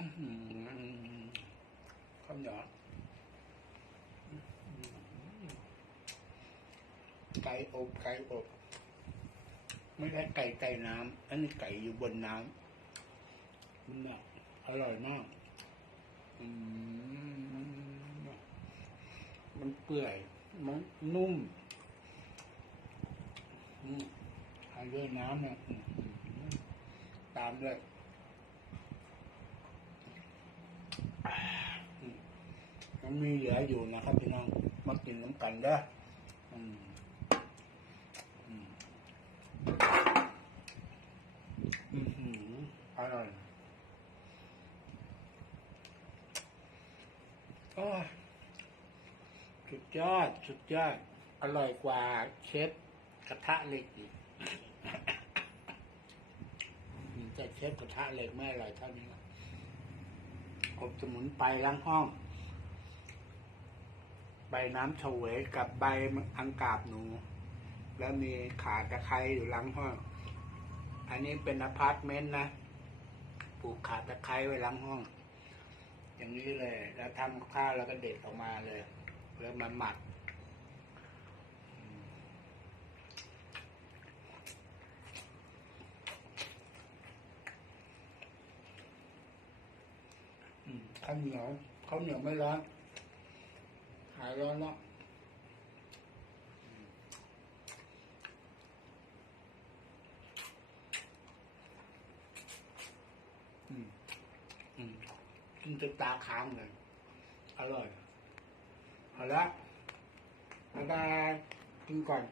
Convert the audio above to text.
อืมข้าวเหนียวไก่อบไก่อบ ไม่ใช่ไก่ใต้น้ำอันนี้ไก่อยู่บนน้ำมันน่ะอร่อยมากมมันเปื่อย มันนุ่มอืมทานด้วยน้ำเนี่ยตามด้วยอ่าอืม มันมีเหลืออยู่นะครับพี่น้องมากินน้ำกันเด้ออืมอืมอือหือร่อยโอ้สุดยอด สุดยอด อร่อยกว่าเชฟกระทะเหล็กอีกแต่เชฟกระทะเหล็กไม่อร่อยเท่านี้หรอกอบสมุนไปล้างห้อง ใบน้ำเฉวยกับใบอังกาบหนู แล้วมีขาตะไคร้อยู่หลังห้อง อันนี้เป็นอพาร์ตเมนต์นะปลูกขาตะไคร้ไว้หลังห้อง อย่างนี้เลย แล้วทำข้าวแล้วก็เด็ดออกมาเลย แล้วมาหมักข้าวเหนียวข้าวเหนียวไม่ร้อน หายร้อนเนาะอืม อืมกินจนตาค้างเลย อร่อย เอาละบ๊ายบายกินก่อน